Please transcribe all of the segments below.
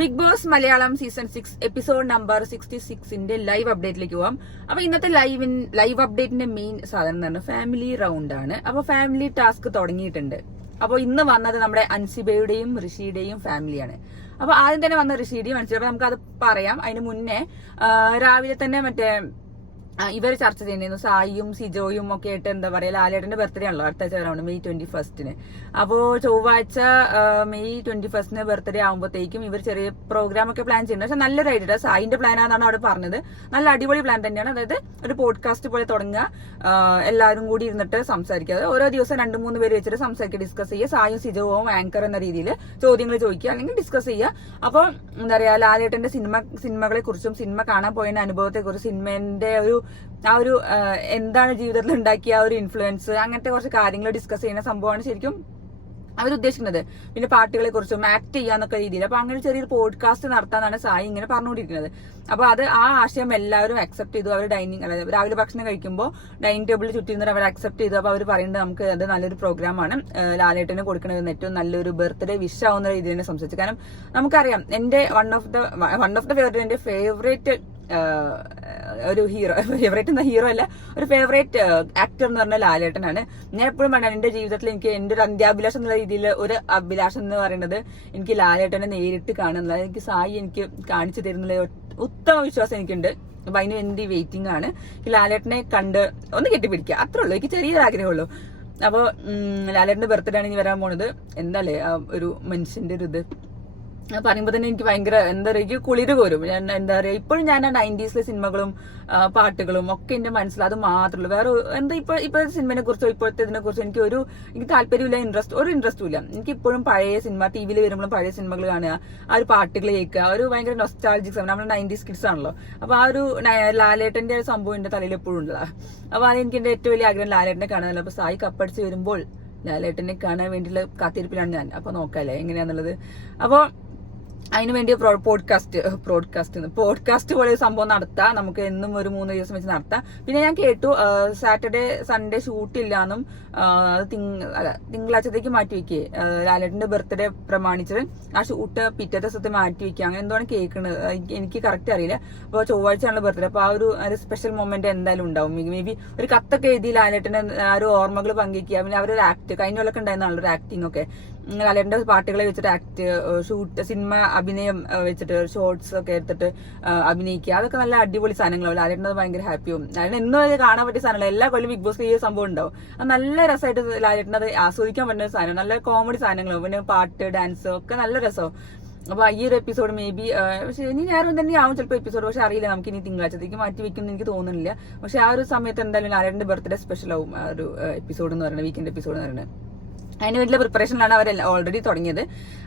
Big Boss Malayalam season 6 episode number 66ന്റെ live അപ്ഡേറ്റിലേക്ക് പോവാം. അപ്പൊ ഇന്നത്തെ ലൈവ് അപ്ഡേറ്റിന്റെ മെയിൻ സാധനം എന്ന് പറഞ്ഞാൽ ഫാമിലി റൗണ്ട് ആണ്. അപ്പൊ ഫാമിലി ടാസ്ക് തുടങ്ങിയിട്ടുണ്ട്. അപ്പോൾ ഇന്ന് വന്നത് നമ്മുടെ അൻസിബയുടെയും ഋഷിയുടെയും ഫാമിലിയാണ്. അപ്പൊ ആദ്യം തന്നെ വന്ന ഋഷിയുടെയും അൻസിബ നമുക്ക് അത് പറയാം. അതിന് മുന്നേ രാവിലെ തന്നെ ഇവർ ചർച്ച ചെയ്യുന്നു. സായിയും സിജോയും ഒക്കെ ആയിട്ട് എന്താ പറയാ, ലാലേട്ടന്റെ ബർത്ത്ഡേ ആണല്ലോ അടുത്ത ആഴ്ച മെയ് 21 അപ്പോ ചൊവ്വാഴ്ച മെയ് 21 ബർത്ത്ഡേ ആകുമ്പോഴത്തേക്കും ഇവർ ചെറിയ പ്രോഗ്രാം ഒക്കെ പ്ലാൻ ചെയ്യുന്നത്. പക്ഷെ നല്ലൊരു ഐഡിയ, സായിന്റെ പ്ലാൻ ആണെന്നാണ് അവിടെ പറഞ്ഞത്. നല്ല അടിപൊളി പ്ലാൻ തന്നെയാണ്. അതായത് ഒരു പോഡ്കാസ്റ്റ് പോലെ തുടങ്ങുക, എല്ലാവരും കൂടി ഇരുന്നിട്ട് സംസാരിക്കുക. ഓരോ ദിവസം 2-3 പേര് വെച്ചിട്ട് സംസാരിക്കുക, ഡിസ്കസ് ചെയ്യുക. സായും സിജോവും ആങ്കർ എന്ന രീതിയിൽ ചോദ്യങ്ങൾ ചോദിക്കുക അല്ലെങ്കിൽ ഡിസ്കസ് ചെയ്യുക. അപ്പോൾ എന്താ പറയാ, ലാലേട്ടന്റെ സിനിമകളെ കുറിച്ചും സിനിമ കാണാൻ പോയ അനുഭവത്തെ കുറിച്ചും സിനിമന്റെ ഒരു എന്താണ് ജീവിതത്തിൽ ഉണ്ടാക്കിയ ഒരു ഇൻഫ്ലുവൻസ്, അങ്ങനത്തെ കുറച്ച് കാര്യങ്ങൾ ഡിസ്കസ് ചെയ്യുന്ന സംഭവമാണ് ശരിക്കും അവരുദ്ദേശിക്കുന്നത്. പിന്നെ പാട്ടുകളെ കുറിച്ചും ആക്ട് ചെയ്യാന്നൊക്കെ രീതിയിൽ. അപ്പൊ അങ്ങനെ ചെറിയൊരു പോഡ്കാസ്റ്റ് നടത്താന്നാണ് സായി ഇങ്ങനെ പറഞ്ഞുകൊണ്ടിരിക്കുന്നത്. അപ്പൊ ആ ആശയം എല്ലാവരും അക്സെപ്റ്റ് ചെയ്തു. അവർ രാവിലെ ഭക്ഷണം കഴിക്കുമ്പോൾ ഡൈനിങ് ടേബിളിൽ ചുറ്റിരുന്നിട്ട് അവർ അക്സെപ്റ്റ് ചെയ്തു. അപ്പൊ അവർ പറയുന്നത് നമുക്ക് അത് നല്ലൊരു പ്രോഗ്രാമാണ്, ലാലേട്ടന് കൊടുക്കുന്നത് ഏറ്റവും നല്ലൊരു ബർത്ത്ഡേ വിഷ് ആവുന്ന രീതിയിൽ തന്നെ സംസാരിച്ചു. കാരണം നമുക്കറിയാം എന്റെ വൺ ഓഫ് ദ ഫേവറേറ്റ്, എന്റെ ഫേവറേറ്റ് ഒരു ഹീറോ അല്ല, ഒരു ഫേവറേറ്റ് ആക്ടർ എന്ന് പറഞ്ഞാൽ ലാലേട്ടനാണ്. ഞാൻ എപ്പോഴും പറഞ്ഞാൽ എന്റെ ജീവിതത്തിൽ എനിക്ക് എന്റെ ഒരു അന്ത്യാഭിലാഷം എന്നുള്ള രീതിയിൽ ഒരു അഭിലാഷം എന്ന് പറയുന്നത് എനിക്ക് ലാലേട്ടനെ നേരിട്ട് കാണുന്നില്ല. എനിക്ക് സായി എനിക്ക് കാണിച്ചു തരുന്നുള്ള ഉത്തമ വിശ്വാസം എനിക്കുണ്ട്. അപ്പൊ അതിന് വേണ്ടി വെയിറ്റിംഗ് ആണ്. ലാലേട്ടനെ കണ്ട് ഒന്ന് കെട്ടിപ്പിടിക്കുക, അത്രേ ഉള്ളൂ. എനിക്ക് ചെറിയൊരു ആഗ്രഹമുള്ളൂ. അപ്പൊ ലാലേട്ടന്റെ ബർത്ത്ഡേ ആണ് ഇനി വരാൻ പോണത്. എന്താല്ലേ ഒരു മനുഷ്യന്റെ ഒരു ഇത് പറയുമ്പോ തന്നെ എനിക്ക് ഭയങ്കര എന്താ പറയുക, എനിക്ക് കുളിര് കോരും. ഞാൻ എന്താ പറയാ, ഇപ്പോഴും ഞാൻ 90s സിനിമകളും പാട്ടുകളും ഒക്കെ എന്റെ മനസ്സിൽ അത് മാത്രമേ ഉള്ളൂ. വേറെ എന്താ ഇപ്പോഴത്തെ സിനിമയെ കുറിച്ചോ ഇപ്പോഴത്തെ ഇതിനെ കുറിച്ചോ എനിക്ക് താല്പര്യമില്ല, ഇൻട്രസ്റ്റും ഇല്ല. എനിക്ക് ഇപ്പോഴും പഴയ സിനിമ ടിവിയിൽ വരുമ്പോഴും പഴയ സിനിമകൾ കാണുക, ആ ഒരു പാട്ടുകൾ കേൾക്കുക, ഒരു ഭയങ്കര നൊസ്റ്റാൾജിക് സമയം. നമ്മൾ 90s കിഡ്സ് ആണല്ലോ. അപ്പൊ ആ ഒരു ലാലേട്ടന്റെ സംഭവം എന്റെ തലയിൽ എപ്പോഴും ഉള്ളതാ. അപ്പൊ അതെനിക്ക് എന്റെ ഏറ്റവും വലിയ ആഗ്രഹം ലാലേട്ടനെ കാണാനല്ലോ. അപ്പൊ സായി കപ്പടിച്ച് വരുമ്പോൾ ലാലേട്ടനെ കാണാൻ വേണ്ടിയുള്ള കാത്തിരിപ്പിലാണ് ഞാൻ. അപ്പൊ നോക്കാല്ലേ എങ്ങനെയാന്നുള്ളത്. അപ്പൊ അതിനുവേണ്ടി പോഡ്കാസ്റ്റ് പോലെ ഒരു സംഭവം നടത്താം. നമുക്ക് എന്നും ഒരു 3 ദിവസം വെച്ച് നടത്താം. പിന്നെ ഞാൻ കേട്ടു സാറ്റർഡേ സൺഡേ ഷൂട്ട് ഇല്ലാന്നും അത് തിങ്കളാഴ്ചത്തേക്ക് മാറ്റി വെക്കേ, ലാലേട്ടന്റെ ബർത്ത്ഡേ പ്രമാണിച്ചത് ആ ഷൂട്ട് പിറ്റേ ദിവസത്തെ മാറ്റി വെക്കുക, അങ്ങനെ എന്താണ് കേൾക്കുന്നത്. എനിക്ക് കറക്റ്റ് അറിയില്ല. അപ്പോൾ ചൊവ്വാഴ്ചയാണ് ബർത്ത്ഡേ. അപ്പൊ ആ ഒരു സ്പെഷ്യൽ മൊമെന്റ് എന്തായാലും ഉണ്ടാവും. മേ ബി ഒരു കത്തൊക്കെ എഴുതി ലാലേട്ടന്റെ ആ ഒരു ഓർമ്മകൾ പങ്കുവയ്ക്കുക. പിന്നെ അവരൊരു ആക്ട് കഴിഞ്ഞ കൊല്ലൊക്കെ ഉണ്ടായിരുന്നാണല്ലോ ഒരു ആക്ടിങ് ഒക്കെ, ലാലേട്ടന്റെ പാട്ടുകളെ വെച്ചിട്ട് ആക്ട്, ഷൂട്ട്, സിനിമ അഭിനയം വെച്ചിട്ട് ഷോർട്സ് ഒക്കെ എടുത്തിട്ട് അഭിനയിക്കുക. അതൊക്കെ നല്ല അടിപൊളി സാധനങ്ങളാവും. ലാലേട്ടനത് ഭയങ്കര ഹാപ്പിയാവും. ലാലേട്ടൻ എന്നും അത് കാണാൻ പറ്റിയ സാധനങ്ങൾ. എല്ലാ കൊല്ലം ബിഗ് ബോസ് ഈ സംഭവം ഉണ്ടാവും. അത് നല്ല രസമായിട്ട് ലാലേട്ടനത് ആസ്വദിക്കാൻ പറ്റുന്ന ഒരു സാധനം. നല്ല കോമഡി സാധനങ്ങളാവും. പിന്നെ പാട്ട്, ഡാൻസ് ഒക്കെ നല്ല രസമാവും. അപ്പൊ ഈ ഒരു എപ്പിസോഡ് മേ ബി ശനി ഞായറും തന്നെ ആവും ചിലപ്പോൾ എപ്പിസോഡ്. പക്ഷെ അറിയില്ല, നമുക്ക് ഇനി തിങ്കളാഴ്ചത്തേക്ക് മാറ്റി വെക്കുമെന്ന് എനിക്ക് തോന്നുന്നില്ല. പക്ഷെ ആ ഒരു സമയത്ത് എന്തായാലും ലാലേട്ടന്റെ ബർത്ത്ഡേ സ്പെഷ്യൽ ആവും ആ ഒരു എപ്പിസോഡ് എന്ന് പറയുന്നത്, വീക്കെൻഡ് എപ്പിസോഡ് എന്ന് പറയുന്നത്. അതിന് വേണ്ടിയുള്ള പ്രിപ്പറേഷനിലാണ് അവർ ഓൾറെഡി തുടങ്ങിയത്.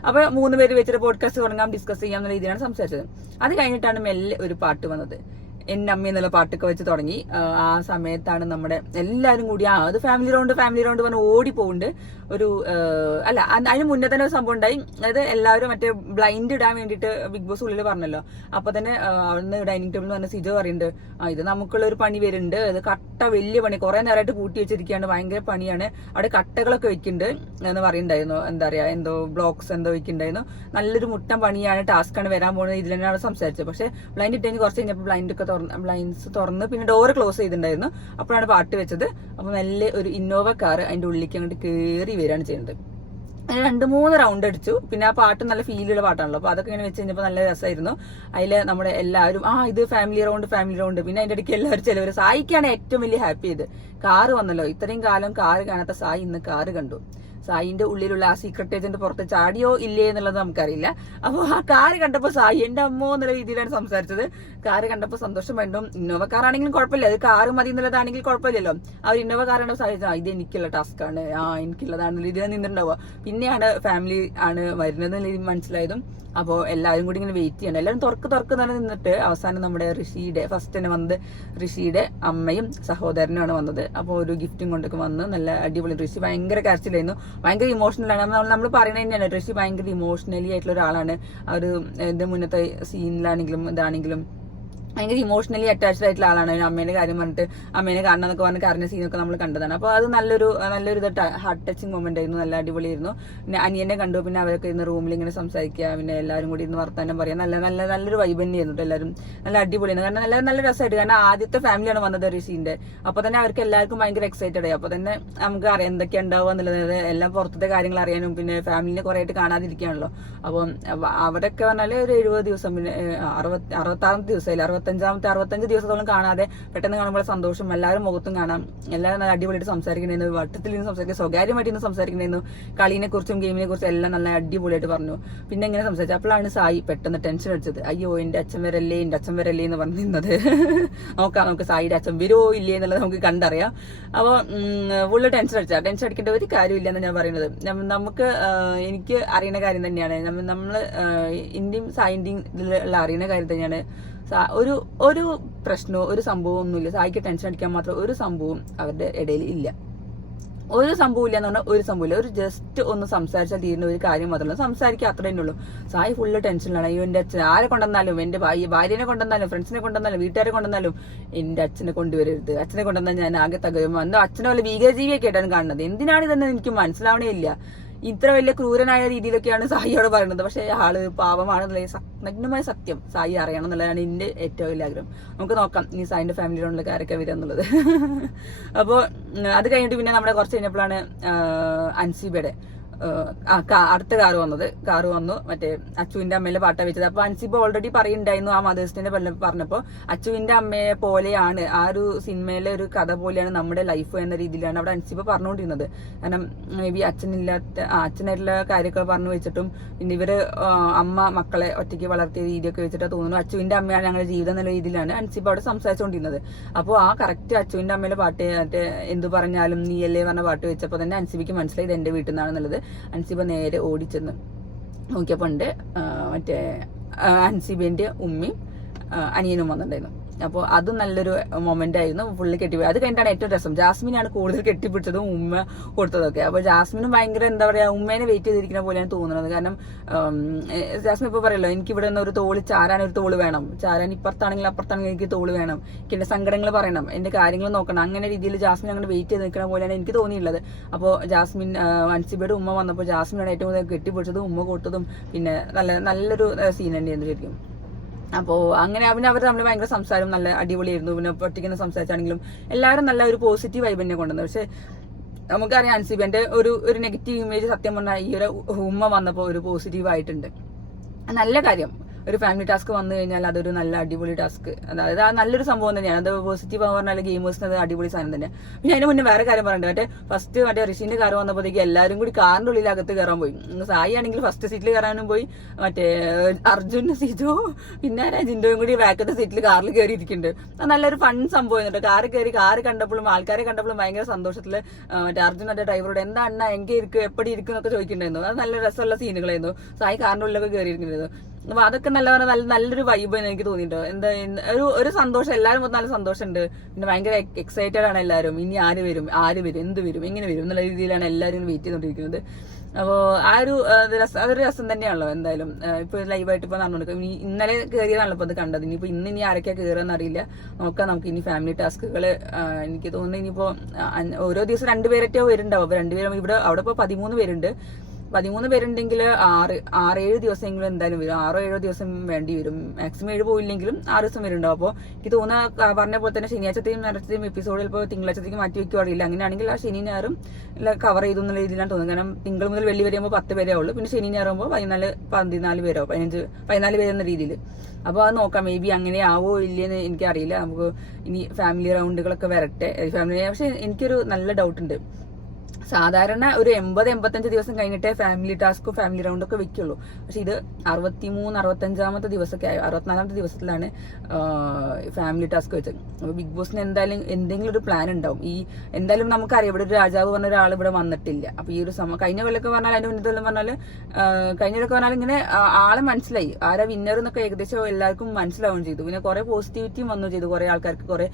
അപ്പൊ 3 പേര് വെച്ചിട്ട് പോഡ്കാസ്റ്റ് തുടങ്ങാം, ഡിസ്കസ് ചെയ്യാം എന്നുള്ള രീതിയിലാണ് സംസാരിച്ചത്. അത് കഴിഞ്ഞിട്ടാണ് മെല്ലെ ഒരു പാട്ട് വന്നത്. എന്റെ അമ്മ എന്നുള്ള പാട്ടൊക്കെ വെച്ച് തുടങ്ങി. ആ സമയത്താണ് നമ്മുടെ എല്ലാവരും കൂടി അത് ഫാമിലി റൗണ്ട് പറഞ്ഞ് ഓടി പോകുന്നുണ്ട്. അല്ല, അതിന് മുന്നേ തന്നെ ഒരു സംഭവം ഉണ്ടായി. അതായത് എല്ലാവരും മറ്റേ ബ്ലൈൻഡ് ഇടാൻ വേണ്ടിയിട്ട് ബിഗ് ബോസ് ഉള്ളിൽ പറഞ്ഞല്ലോ. അപ്പൊ തന്നെ അവിടുന്ന് ഡൈനിങ് ടേബിളിൽ വന്ന സിജോ പറയുന്നുണ്ട്, ഇത് നമുക്കുള്ള ഒരു പണി വരുന്നുണ്ട്. ഇത് കട്ട വലിയ പണി, കുറെ നേരമായിട്ട് കൂട്ടി വെച്ചിരിക്കുകയാണ്, ഭയങ്കര പണിയാണ്, അവിടെ കട്ടകളൊക്കെ വെക്കുന്നുണ്ട് എന്ന് പറയുന്നുണ്ടായിരുന്നു. എന്താ പറയാ, എന്തോ ബ്ലോക്സ് എന്തോ വെക്കുന്നുണ്ടായിരുന്നു. നല്ലൊരു മുട്ടൻ പണിയാണ്, ടാസ്ക്കാണ് വരാൻ പോകുന്നത്. ഇതിൽ തന്നെയാണ് സംസാരിച്ചത്. പക്ഷെ ബ്ലൈൻഡ് ഇട്ടെങ്കിൽ കുറച്ച് കഴിഞ്ഞപ്പോൾ ബ്ലൈൻഡ്സ് തുറന്ന് പിന്നെ ഡോറ് ക്ലോസ് ചെയ്തിട്ടുണ്ടായിരുന്നു. അപ്പോഴാണ് പാട്ട് വെച്ചത്. അപ്പൊ നല്ല ഒരു ഇന്നോവ കാർ അതിന്റെ ഉള്ളിലേക്ക് അങ്ങോട്ട് കയറി വരികയാണ് ചെയ്യുന്നത്. അങ്ങനെ 2-3 റൗണ്ട് അടിച്ചു. പിന്നെ ആ പാട്ട് നല്ല ഫീലുള്ള പാട്ടാണല്ലോ. അപ്പൊ അതൊക്കെ ഇങ്ങനെ വെച്ച് കഴിഞ്ഞപ്പോൾ നല്ല രസമായിരുന്നു. അതില് നമ്മുടെ എല്ലാവരും ഇത് ഫാമിലി റൗണ്ട്. പിന്നെ അതിന്റെ ഇടയ്ക്ക് എല്ലാവരും ചിലവർ, സായിക്കാണ് ഏറ്റവും വലിയ ഹാപ്പി ചെയ്ത് കാറ് വന്നല്ലോ. ഇത്രയും കാലം കാറ് കാണാത്ത സായി ഇന്ന് കാറ് കണ്ടു. സായിന്റെ ഉള്ളിലുള്ള ആ സീക്രട്ട് ഏജന്റ് പുറത്ത് ചാടിയോ ഇല്ലേ എന്നുള്ളത് നമുക്കറിയില്ല. അപ്പോൾ ആ കാറ് കണ്ടപ്പോൾ സായി എന്റെ അമ്മോ എന്നുള്ള രീതിയിലാണ് സംസാരിച്ചത്. കാറ് കണ്ടപ്പോൾ സന്തോഷമായിട്ടും. ഇന്നോവ കാറാണെങ്കിലും കുഴപ്പമില്ല, അത് കാറ് മതി എന്നുള്ളതാണെങ്കിൽ കുഴപ്പമില്ലല്ലോ. ആ ഒരു ഇന്നോവ കാറാണ് സാധിച്ചത്, ഇത് എനിക്കുള്ള ടാസ്ക്കാണ്, എനിക്കുള്ളതാണെന്നുള്ള രീതിയിൽ നിന്നിട്ടുണ്ടാവുക. പിന്നെയാണ് ഫാമിലി ആണ് വരുന്നത് മനസ്സിലായതും. അപ്പോൾ എല്ലാവരും കൂടി ഇങ്ങനെ വെയിറ്റ് ചെയ്യണം. എല്ലാവരും തുറക്ക് തന്നെ നിന്നിട്ട് അവസാനം നമ്മുടെ ഫസ്റ്റ് തന്നെ വന്നത് ഋഷിയുടെ അമ്മയും സഹോദരനുമാണ് വന്നത്. അപ്പോൾ ഒരു ഗിഫ്റ്റും കൊണ്ടൊക്കെ വന്ന് നല്ല അടിപൊളി. ഋഷി ഭയങ്കര കരച്ചിലായിരുന്നു, ഭയങ്കര ഇമോഷണലാണ്. നമ്മൾ പറയുന്നത് തന്നെയാണ്, ഋഷി ഭയങ്കര ഇമോഷണലി ആയിട്ടുള്ള ഒരാളാണ്. ആ ഒരു മുന്നത്തെ സീനിലാണെങ്കിലും ഇതാണെങ്കിലും ഭയങ്കര ഇമോഷണലി അറ്റാച്ച്ഡ് ആയിട്ടുള്ള ആളാണ്. അമ്മേന്റെ കാര്യം പറഞ്ഞിട്ട് അമ്മേനെ കാണണം എന്നൊക്കെ പറഞ്ഞ് കരഞ്ഞ സീനൊക്കെ നമ്മൾ കണ്ടതാണ്. അപ്പോൾ അത് നല്ലൊരു ഹാർട്ട് ടച്ചിങ് മൊമെന്റ് ആയിരുന്നു, നല്ല അടിപൊളിയായിരുന്നു. പിന്നെ അനിയനെ കണ്ടു, പിന്നെ അവരൊക്കെ ഇന്ന് റൂമിൽ ഇങ്ങനെ സംസാരിക്കുക, പിന്നെ എല്ലാവരും കൂടി ഇന്ന് വർത്താനം പറയാം, നല്ലൊരു വൈബ് തന്നെയായിരുന്നു. എല്ലാവരും നല്ല അടിപൊളിയാണ്, കാരണം എല്ലാവരും നല്ല രസമായിട്ട്, കാരണം ആദ്യത്തെ ഫാമിലിയാണ് വന്നത് ഋഷിന്റെ. അപ്പൊ തന്നെ അവർക്ക് എല്ലാവർക്കും ഭയങ്കര എക്സൈറ്റഡ് ആയി. അപ്പൊ തന്നെ നമുക്ക് അറിയാം എന്തൊക്കെ ഉണ്ടാവുക എന്നുള്ളത്, എല്ലാം പുറത്തത്തെ കാര്യങ്ങൾ അറിയാനും പിന്നെ ഫാമിലിനെ കുറെ ആയിട്ട് കാണാതിരിക്കുകയാണല്ലോ. അപ്പം അവരൊക്കെ പറഞ്ഞാല് ഒരു 70 ദിവസം, പിന്നെ 66 ദിവസമായില്ല, 65 ദിവസത്തോളം കാണാതെ പെട്ടെന്ന് കാണുമ്പോൾ സന്തോഷം, എല്ലാവരും മുഖത്തും കാണാം. എല്ലാവരും നല്ല അടിപൊളിയായിട്ട് സംസാരിക്കണേന്നു, വട്ടത്തിൽ നിന്ന് സംസാരിക്കുക, സ്വകാര്യമായിട്ട് ഇന്ന് സംസാരിക്കണേന്നു, കളീനെ കുറിച്ചും ഗെയിമിനെ കുറിച്ചും എല്ലാം നല്ല അടിപൊളിയായിട്ട് പറഞ്ഞു. പിന്നെ ഇങ്ങനെ സംസാരിച്ചു. അപ്പോഴാണ് സായി പെട്ടെന്ന് ടെൻഷൻ അടിച്ചത്. അയ്യോ എന്റെ അച്ഛൻ വരല്ലേ എന്ന് പറഞ്ഞു നിന്നത്. നമുക്ക് സായിയുടെ അച്ഛൻ വരുമോ ഇല്ലേ എന്നുള്ളത് നമുക്ക് കണ്ടറിയാം. അപ്പോൾ ഫുള്ള് ടെൻഷൻ അടിക്കേണ്ട ഒരു കാര്യമില്ല എന്ന് ഞാൻ പറയുന്നത്. നമുക്ക് എനിക്ക് അറിയുന്ന കാര്യം തന്നെയാണ്, നമ്മള് ഇന്ത്യയും സായിന്റെയും ഇതിലുള്ള അറിയുന്ന കാര്യം തന്നെയാണ്. ഒരു പ്രശ്നമോ ഒരു സംഭവം ഒന്നുമില്ല. സായിക്ക് ടെൻഷൻ അടിക്കാൻ മാത്രം ഒരു സംഭവം അവരുടെ ഇടയിൽ ഇല്ല. ഒരു സംഭവം ഇല്ല എന്ന് പറഞ്ഞാൽ ഒരു സംഭവമില്ല. ഒരു ജസ്റ്റ് ഒന്ന് സംസാരിച്ചാൽ തീരുന്ന ഒരു കാര്യം മാത്രമല്ല, സംസാരിക്കുക അത്ര തന്നെ ഉള്ളൂ. സായി ഫുള്ള് ടെൻഷനിലാണ്. അയ്യോ എന്റെ അച്ഛൻ ആരെ കൊണ്ടുവന്നാലും, എന്റെ ഭാര്യനെ കൊണ്ടുവന്നാലും, ഫ്രണ്ട്സിനെ കൊണ്ടുവന്നാലും, വീട്ടുകാരെ കൊണ്ടുവന്നാലും എന്റെ അച്ഛനെ കൊണ്ടുവരരുത്, അച്ഛനെ കൊണ്ടുവന്നാൽ ഞാൻ ആകെ തകരും. എന്തോ അച്ഛനെ പോലെ ഭീകരജീവിയൊക്കെ ആയിട്ടാണ് കാണുന്നത്. എന്തിനാണ് ഇതെന്ന് എനിക്ക് മനസ്സിലാവണേ ഇല്ല. ഇത്ര വലിയ ക്രൂരനായ രീതിയിലൊക്കെയാണ് സായിയോട് പറയുന്നത്. പക്ഷെ ആള് പാവമാണെന്നുള്ള നഗ്നമായ സത്യം സായി അറിയണം എന്നുള്ളതാണ് എന്റെ ഏറ്റവും വലിയ ആഗ്രഹം. നമുക്ക് നോക്കാം ഇനി സായിന്റെ ഫാമിലിയിലുള്ള ആരൊക്കെ വരിക എന്നുള്ളത്. അപ്പോൾ അത് കഴിഞ്ഞിട്ട് പിന്നെ നമ്മുടെ കുറച്ച് കഴിഞ്ഞപ്പോഴാണ് അൻസിബയുടെ അടുത്ത കാറ് വന്നു. മറ്റേ അച്ചുവിന്റെ അമ്മയിലെ പാട്ട വെച്ചത്. അപ്പൊ അൻസിബ ഓൾറെഡി പറയുന്നുണ്ടായിരുന്നു ആ മദേഴ്സ് ഡേന്റെ പറഞ്ഞപ്പോ, അച്ചുവിന്റെ അമ്മയെ പോലെയാണ്, ആ ഒരു സിനിമയിലെ ഒരു കഥ പോലെയാണ് നമ്മുടെ ലൈഫ് എന്ന രീതിയിലാണ് അവിടെ അൻസിബ പറഞ്ഞുകൊണ്ടിരുന്നത്. കാരണം മേ ബി അച്ഛനായിട്ടുള്ള കാര്യങ്ങൾ പറഞ്ഞു വെച്ചിട്ടും, പിന്നെ ഇവര് അമ്മ മക്കളെ ഒറ്റയ്ക്ക് വളർത്തിയ രീതിയൊക്കെ വെച്ചിട്ട് തോന്നുന്നു അച്ചുവിന്റെ അമ്മയാണ് ഞങ്ങളുടെ ജീവിതം എന്നുള്ള രീതിയിലാണ് അൻസിബ അവിടെ സംസാരിച്ചുകൊണ്ടിരുന്നത്. അപ്പോൾ ആ കറക്റ്റ് അച്ചുവിന്റെ അമ്മയിലെ പാട്ട്, മറ്റേ എന്തു പറഞ്ഞാലും നീയല്ലേ പറഞ്ഞ പാട്ട് വെച്ചപ്പോൾ തന്നെ അൻസിബയ്ക്ക് മനസ്സിലായി ഇത് എന്റെ വീട്ടിൽ നിന്നാണെന്നുള്ളത്. അൻസിബ നേരെ ഓടിച്ചെന്ന് നോക്കിയപ്പോൾ ഉണ്ട് മറ്റേ അൻസിബന്റെ ഉമ്മയും അനിയനും വന്നിട്ടുണ്ടായിരുന്നു. അപ്പോൾ അതും നല്ലൊരു മൊമെന്റ് ആയിരുന്നു. ഫുള്ള് കെട്ടിപ്പോയി. അത് കഴിഞ്ഞിട്ടാണ് ഏറ്റവും രസം, ജാസ്മിനാണ് കൂടുതൽ കെട്ടിപ്പിടിച്ചതും ഉമ്മ കൊടുത്തതൊക്കെ. അപ്പോൾ ജാസ്മിനും ഭയങ്കര എന്താ പറയാ, ഉമ്മേനെ വെയിറ്റ് ചെയ്തിരിക്കുന്ന പോലെയാണ് തോന്നുന്നത്. കാരണം ജാസ്മിൻ ഇപ്പൊ പറയല്ലോ, എനിക്ക് ഇവിടെ നിന്ന് ഒരു തോള് ചാരാൻ ഒരു തോള് വേണം, ചാരാൻ ഇപ്പുറത്താണെങ്കിൽ അപ്പുറത്താണെങ്കിൽ എനിക്ക് തോള് വേണം, എനിക്ക് എന്റെ സങ്കടങ്ങൾ പറയണം, എന്റെ കാര്യങ്ങൾ നോക്കണം, അങ്ങനെ രീതിയിൽ ജാസ്മിൻ അങ്ങനെ വെയിറ്റ് ചെയ്ത് നിൽക്കുന്ന പോലെയാണ് എനിക്ക് തോന്നിയുള്ളത്. അപ്പോൾ ജാസ്മിൻ അൻസിബയുടെ ഉമ്മ വന്നപ്പോൾ ജാസ്മിനാണ് ഏറ്റവും കൂടുതൽ കെട്ടിപ്പിടിച്ചതും ഉമ്മ കൊടുത്തതും. പിന്നെ നല്ലൊരു സീൻ തന്നെയായിരുന്നു ശരിക്കും. അപ്പോൾ അങ്ങനെ അവർ തമ്മിൽ ഭയങ്കര സംസാരം നല്ല അടിപൊളിയായിരുന്നു. പിന്നെ ഒറ്റയ്ക്ക് സംസാരിച്ചാണെങ്കിലും എല്ലാവരും നല്ല ഒരു പോസിറ്റീവ് വൈബ് തന്നെ കൊണ്ടുവന്നത്. പക്ഷെ നമുക്കറിയാം അൻസിബന്റെ ഒരു നെഗറ്റീവ് ഇമേജ് സത്യം പറഞ്ഞാൽ ഈ ഒരു ഉമ്മ വന്നപ്പോൾ ഒരു പോസിറ്റീവ് ആയിട്ടുണ്ട്. നല്ല കാര്യം. ഒരു ഫാമിലി ടാസ്ക് വന്നു കഴിഞ്ഞാൽ അതൊരു നല്ല അടിപൊളി ടാസ്ക്, അതായത് ആ നല്ലൊരു സംഭവം തന്നെയാണ്. അത് പോസിറ്റീവ് ആണെന്ന് പറഞ്ഞാൽ ഗെയിമേഴ്സിന് അത് അടിപൊളി സാധനം തന്നെ. പിന്നെ അതിന് മുന്നേ വേറെ കാര്യം പറയണ്ടേ, മറ്റേ ഋഷിന്റെ കാർ വന്നപ്പോഴത്തേക്ക് എല്ലാവരും കൂടി കാറിന്റെ ഉള്ളിൽ അകത്ത് കയറാൻ പോയി. സായി ആണെങ്കിൽ ഫസ്റ്റ് സീറ്റിൽ കയറാനും പോയി, മറ്റേ അർജുൻ സിജു പിന്നെ ജിൻഡോയും കൂടി ബാക്കത്തെ സീറ്റിൽ കാറിൽ കയറി ഇരിക്കുന്നുണ്ട്. അത് നല്ലൊരു ഫൺ സംഭവം. കാറ് കണ്ടപ്പോഴും ആൾക്കാരെ കണ്ടപ്പോഴും ഭയങ്കര സന്തോഷത്തില് മറ്റേ അർജുൻ മറ്റേ ഡ്രൈവറോട് എന്താ അണ്ണ എങ്കിൽ ഇരിക്കും എപ്പടി ഇരിക്കും എന്നൊക്കെ ചോദിക്കുന്നുണ്ടായിരുന്നു. അത് നല്ല രസമുള്ള സീനുകളായിരുന്നു. സായി കാറിന്റെ ഉള്ളിലൊക്കെ കയറി ഇരിക്കുന്നുണ്ടായിരുന്നു. അപ്പൊ അതൊക്കെ നല്ലൊരു വൈബ് എനിക്ക് തോന്നിയിട്ടോ. ഒരു സന്തോഷം, എല്ലാവരും നല്ല സന്തോഷമുണ്ട്. പിന്നെ ഭയങ്കര എക്സൈറ്റഡ് ആണ് എല്ലാവരും. ഇനി ആര് വരും, എന്ത് വരും, എങ്ങനെ വരും എന്നുള്ള രീതിയിലാണ് എല്ലാവരും വെയിറ്റ് ചെയ്തോണ്ടിരിക്കുന്നത്. അപ്പോൾ അതൊരു രസം തന്നെയാണല്ലോ. എന്തായാലും ഇപ്പൊ ലൈവായിട്ട് ഇപ്പൊ നടന്നുകൊടുക്കും. ഇന്നലെ കയറിയതാണല്ലോ ഇപ്പൊ അത് കണ്ടത്. ഇനിയിപ്പോ ഇനി ആരൊക്കെയാ കയറുക അറിയില്ല. നോക്കാം നമുക്ക് ഇനി ഫാമിലി ടാസ്കുകള്. എനിക്ക് തോന്നുന്നു ഇനിയിപ്പോ ഓരോ ദിവസം 2 പേരൊക്കെയോ വരുന്നുണ്ടാവും. അപ്പൊ 2 പേരും അവിടെ ഇപ്പൊ 13 പേരുണ്ട്. 13 പേരുണ്ടെങ്കിൽ 6-7 ദിവസമെങ്കിലും എന്തായാലും വരും. 6-7 ദിവസം വേണ്ടി വരും. മാക്സിമം 7 പോയില്ലെങ്കിലും 6 ദിവസം വരുന്നുണ്ടാവും. അപ്പോൾ എനിക്ക് തോന്നുന്ന പറഞ്ഞ പോലെ തന്നെ ശനിയാഴ്ചത്തെയും ഞായറാഴ്ചത്തെയും എപ്പിസോഡിൽ ഇപ്പോൾ തിങ്കളാഴ്ചത്തേക്ക് മാറ്റി വെക്കുകയോ അറിയില്ല. അങ്ങനെയാണെങ്കിൽ ആ ശനി ഞായറും കവർ ചെയ്തു എന്നുള്ള രീതിയിലാണ് തോന്നുന്നത്. കാരണം തിങ്കൾ മുതൽ വെള്ളി വരെയാകുമ്പോൾ 10 പേരേ ഉള്ളൂ. പിന്നെ ശനി ഞായറാകുമ്പോൾ 14 പേരോ 14 പേരെന്ന രീതിയിൽ. അപ്പോൾ അത് നോക്കാം. മേ ബി അങ്ങനെ ആവോ ഇല്ലയെന്ന് എനിക്കറിയില്ല. നമുക്ക് ഇനി ഫാമിലി റൗണ്ടുകളൊക്കെ വരട്ടെ. പക്ഷെ എനിക്കൊരു നല്ല ഡൗട്ട് ഉണ്ട്. സാധാരണ ഒരു 80-85 ദിവസം കഴിഞ്ഞിട്ടേ ഫാമിലി ടാസ്കും ഫാമിലി റൗണ്ടൊക്കെ വെക്കുള്ളൂ. പക്ഷെ ഇത് 63-65 ദിവസമൊക്കെ ആയി, 64 ദിവസത്തിലാണ് ഫാമിലി ടാസ്ക് വെച്ചത്. അപ്പൊ ബിഗ് ബോസിന് എന്തായാലും എന്തെങ്കിലും ഒരു പ്ലാൻ ഉണ്ടാവും. എന്തായാലും നമുക്കറിയാം ഇവിടെ ഒരു രാജാവ് പറഞ്ഞ ഒരാൾ ഇവിടെ വന്നിട്ടില്ല. അപ്പൊ ഈ ഒരു കഴിഞ്ഞ കൊല്ലൊക്കെ പറഞ്ഞാൽ അതിന്റെ മുന്നത്തെ പറഞ്ഞാൽ കഴിഞ്ഞൊക്കെ പറഞ്ഞാൽ ഇങ്ങനെ ആളെ മനസ്സിലായി, ആരാ വിന്നർ എന്നൊക്കെ ഏകദേശം എല്ലാവർക്കും മനസ്സിലാവുകയും ചെയ്തു. പിന്നെ കുറെ പോസിറ്റിവിറ്റിയും വന്നു ചെയ്തു, കുറെ ആൾക്കാർക്ക് കുറെ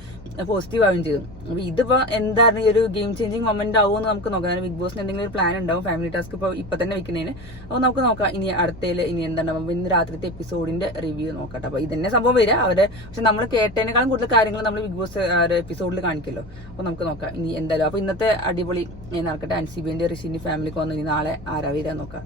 പോസിറ്റീവ് ആവുകയും ചെയ്തു. അപ്പൊ ഇതിപ്പോ എന്താണ് ഈ ഒരു ഗെയിം ചേഞ്ചിങ് മൊമെന്റ് ആവുമെന്ന് നമുക്ക് നോക്കാം. നോക്കാം. ബിഗ് ബോസിന് എന്തെങ്കിലും ഒരു പ്ലാൻ ഉണ്ടാവും ഫാമിലി ടാസ്ക് ഇപ്പൊ തന്നെ വെക്കുന്നതിന്. അപ്പോൾ നമുക്ക് നോക്കാം ഇനി അടുത്തയില് ഇനി എന്താണ് ഇന്ന് രാത്രിത്തെ എപ്പിസോഡിന്റെ റിവ്യൂ നോക്കട്ടെ. അപ്പൊ ഇതന്നെ സംഭവം വരിക അവരെ, പക്ഷെ നമ്മൾ കേട്ടതിനേക്കാളും കൂടുതൽ കാര്യങ്ങൾ നമ്മൾ ബിഗ് ബോസ് എപ്പിസോഡിൽ കാണിക്കല്ലോ. അപ്പൊ നമുക്ക് നോക്കാം ഇനി എന്തായാലും. അപ്പൊ ഇന്നത്തെ അടിപൊളി നടക്കട്ടെ. അൻസിബിന്റെ ഋഷിന്റെ ഫാമിലിക്ക് വന്നു. ഇനി നാളെ ആരാ വരിക നോക്കാം.